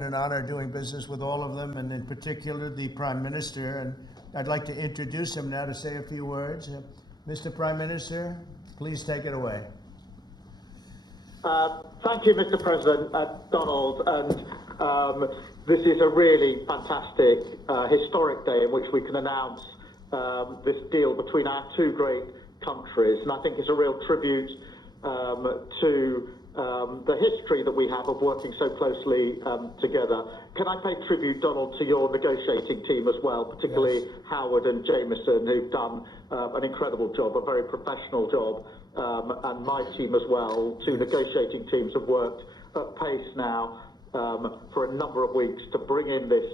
An honor doing business with all of them, and in particular the Prime Minister. And I'd like to introduce him now to say a few words. Mr. Prime Minister, please take it away. Thank you, Mr. President, Donald. And this is a really fantastic, historic day in which we can announce this deal between our two great countries. And I think it's a real tribute to the history that we have of working so closely together. Can I pay tribute, Donald, to your negotiating team as well, particularly yes. Howard and Jameson, who've done an incredible job, a very professional job, and my team as well. Two negotiating teams have worked at pace now for a number of weeks to bring in this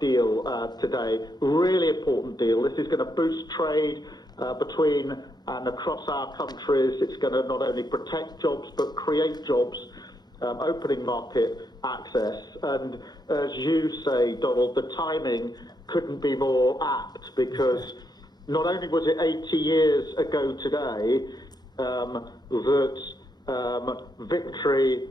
deal today. Really important deal. This is going to boost trade between and across our countries. It's going to not only protect jobs but create jobs, opening market access. And as you say, Donald, the timing couldn't be more apt, because not only was it 80 years ago today that victory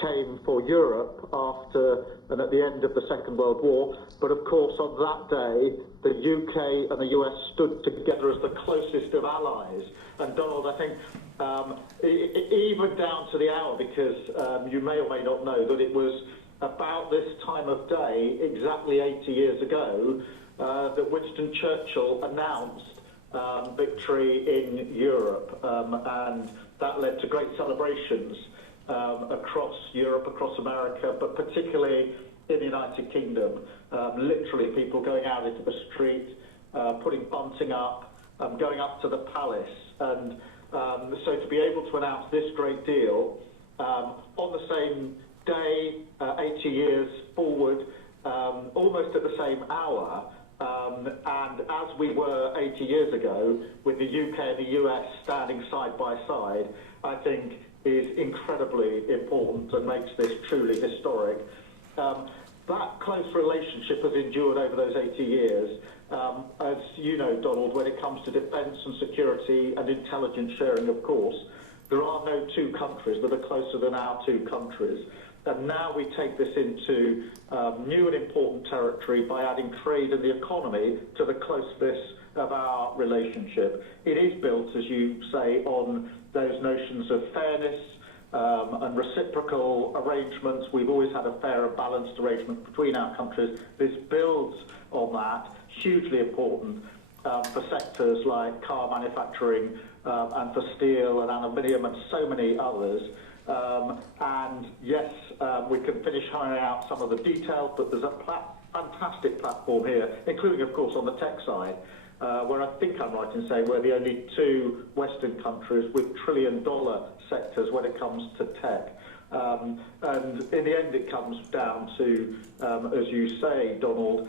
came for Europe after and at the end of the Second World War, but of course on that day the UK and the US stood together as the closest of allies. And Donald, I think even down to the hour, because you may or may not know that it was about this time of day, exactly 80 years ago, that Winston Churchill announced victory in Europe, and that led to great celebrations across Europe, across America, but particularly in the United Kingdom. Literally people going out into the street, putting bunting up, going up to the palace. And so to be able to announce this great deal on the same day, 80 years forward, almost at the same hour, and as we were 80 years ago, with the UK and the US standing side by side, I think is incredibly important and makes this truly historic. That close relationship has endured over those 80 years. As you know, Donald, when it comes to defence and security and intelligence sharing, of course, there are no two countries that are closer than our two countries. And now we take this into new and important territory by adding trade and the economy to the closeness of our relationship. It is built, as you say, on those notions of fairness and reciprocal arrangements. We've always had a fair and balanced arrangement between our countries. This builds on that, hugely important for sectors like car manufacturing and for steel and aluminium and so many others. And yes, we can finish ironing out some of the details, but there's a fantastic platform here, including, of course, on the tech side, where I think I'm right in saying we're the only two Western countries with trillion-dollar sectors when it comes to tech. And in the end, it comes down to, as you say, Donald,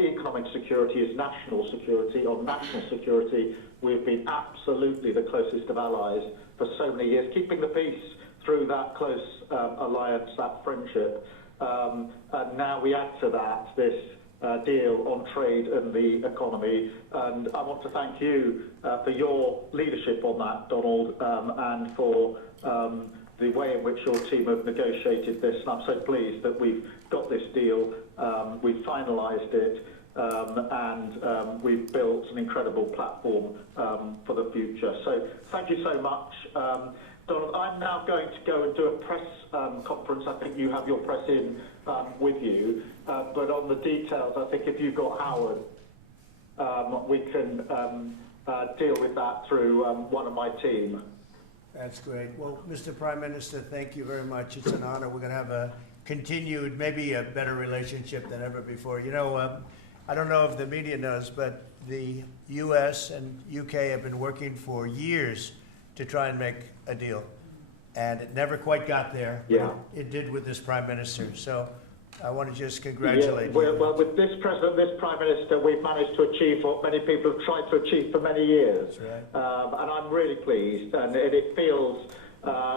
economic security is national security. On national security, we've been absolutely the closest of allies for so many years, keeping the peace through that close alliance, that friendship. And now we add to that this deal on trade and the economy. And I want to thank you for your leadership on that, Donald, and for the way in which your team have negotiated this. And I'm so pleased that we've got this deal, we've finalised it, and we've built an incredible platform for the future. So thank you so much. Donald, I'm now going to go and do a press conference. I think you have your press in with you, but on the details, I think if you've got Howard, we can deal with that through one of my team. That's great. Well, Mr. Prime Minister, thank you very much. It's an honor. We're going to have a continued, maybe a better relationship than ever before. You know, I don't know if the media knows, but the US and UK have been working for years to try and make a deal, and it never quite got there. Yeah, it did with this Prime Minister. So I want to just congratulate you. Well, with this President, this Prime Minister, we've managed to achieve what many people have tried to achieve for many years. That's right. And I'm really pleased, and it feels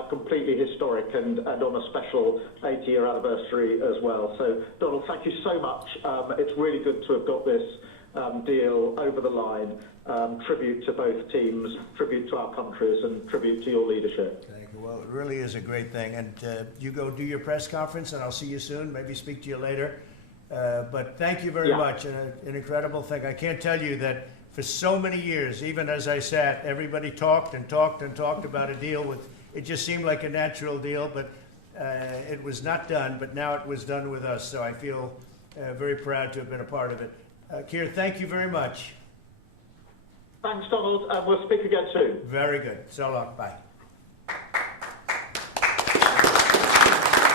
completely historic and on a special 80-year anniversary as well. So, Donald, thank you so much. It's really good to have got this deal over the line. Tribute to both teams, tribute to our countries, and tribute to your leadership. Thank you. Well, it really is a great thing. And you go do your press conference, and I'll see you soon. Maybe speak to you later. But thank you very much. And an incredible thing. I can't tell you that for so many years, even as I sat, everybody talked and talked and talked about a deal with. It just seemed like a natural deal, but it was not done. But now it was done with us. So I feel very proud to have been a part of it. Keir, thank you very much. Thanks, Donald, and we'll speak again soon. Very good. So long. Bye.